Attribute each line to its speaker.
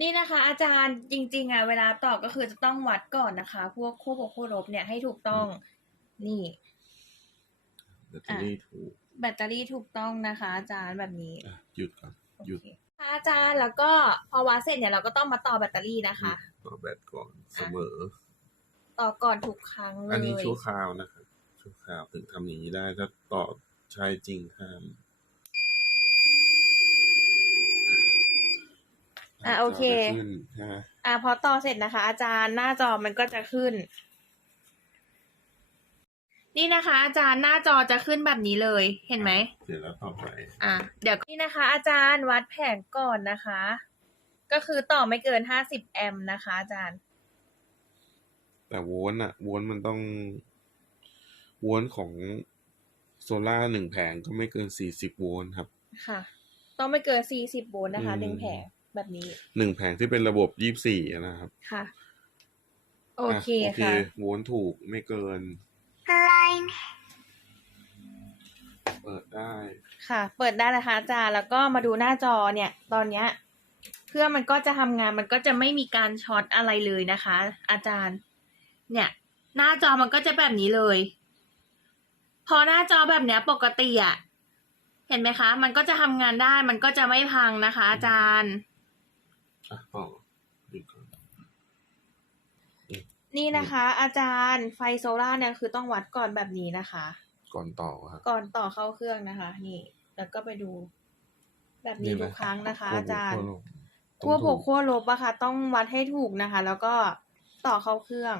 Speaker 1: นี่นะคะอาจารย์จริงๆอะเวลาตอบก็คือจะต้องวัดก่อนนะคะ พวกคู่บวกคู่ลบเนี่ยให้ถูกต้อง นี่
Speaker 2: แบตเตอรี่ถูก
Speaker 1: แบตเตอรี่ถูกต้องนะคะ อาจารย์แบบนี้
Speaker 2: อะหยุดก่อน
Speaker 1: โอ
Speaker 2: หยุด
Speaker 1: เคค่ะอาจารย์แล้วก็พอวัดเสร็จเนี่ยเราก็ต้องมาต่อแบตเตอรี่นะคะ
Speaker 2: ต่อแบตก่อนเสมอ
Speaker 1: ต่อก่อนทุกครั้งเลย
Speaker 2: อันนี้ชั่วคราวนะครับชั่วคราวถึงทำอย่างนี้ได้ถ้าต่อใช้จริงห้าม
Speaker 1: อะโอเค
Speaker 2: จจะขึ้นใช่ไหม
Speaker 1: อะพอต่อเสร็จนะคะ อาจารย์หน้าจอมันก็จะขึ้น นี่นะคะ อาจารย์หน้าจอจะขึ้นแบบนี้เลย เห็นไหม
Speaker 2: เสร็จแล้วต่อไป
Speaker 1: อะเดี๋ยวนี่นะคะ อาจารย์วัดแผงก่อนนะคะ ก็คือต่อไม่เกินห้าสิบแอมป์นะคะ อาจารย์
Speaker 2: แต่โวลต์อะโวลต์มันต้องโวลต์ของโซล่าร์หนึ่งแผงก็ไม่เกินสี่สิบโวลต์ครับ
Speaker 1: ค่ะ ต้องไม่เกินสี่สิบโวลต์นะคะ
Speaker 2: อืม
Speaker 1: หนึ่งแผง แบบนี้
Speaker 2: หนึ่งแผงที่เป็นระบบยี่สี่นะครับ
Speaker 1: ค่ะ โอเค
Speaker 2: อะโอเค
Speaker 1: ค่ะ
Speaker 2: โวลต์ถูกไม่เกินเปิดได้
Speaker 1: ค่ะ เปิดได้นะคะอาจารย์แล้วก็มาดูหน้าจอเนี่ย ตอนเนี้ยเครื่องมันก็จะทำงานมันก็จะไม่มีการช็อตอะไรเลยนะคะ อาจารย์ เนี่ย หน้าจอมันก็จะแบบนี้เลย พอหน้าจอแบบเนี้ยปกติอะเห็นไหมคะ มันก็จะทำงานได้ มันก็จะไม่พังนะคะ อาจารย์
Speaker 2: อะต่อหยุดก่อน
Speaker 1: นี่นะคะ อาจารย์ไฟโซล่าร์เนี่ยคือต้องวัดก่อนแบบนี้นะคะ
Speaker 2: ก่อนต่อครับ
Speaker 1: ก่อนต่อเข้าเครื่องนะคะ นี่ แล้วก็ไปดู แบบนี้
Speaker 2: นี่ไหม
Speaker 1: ทุกครั้งนะคะ
Speaker 2: ขั้ว
Speaker 1: อาจารย์
Speaker 2: ขั้วลบ
Speaker 1: ขั้วบวกขั้วลบอะค่ะ ต้องวัดให้ถูกนะคะ แล้วก็ต่อเข้าเครื่อง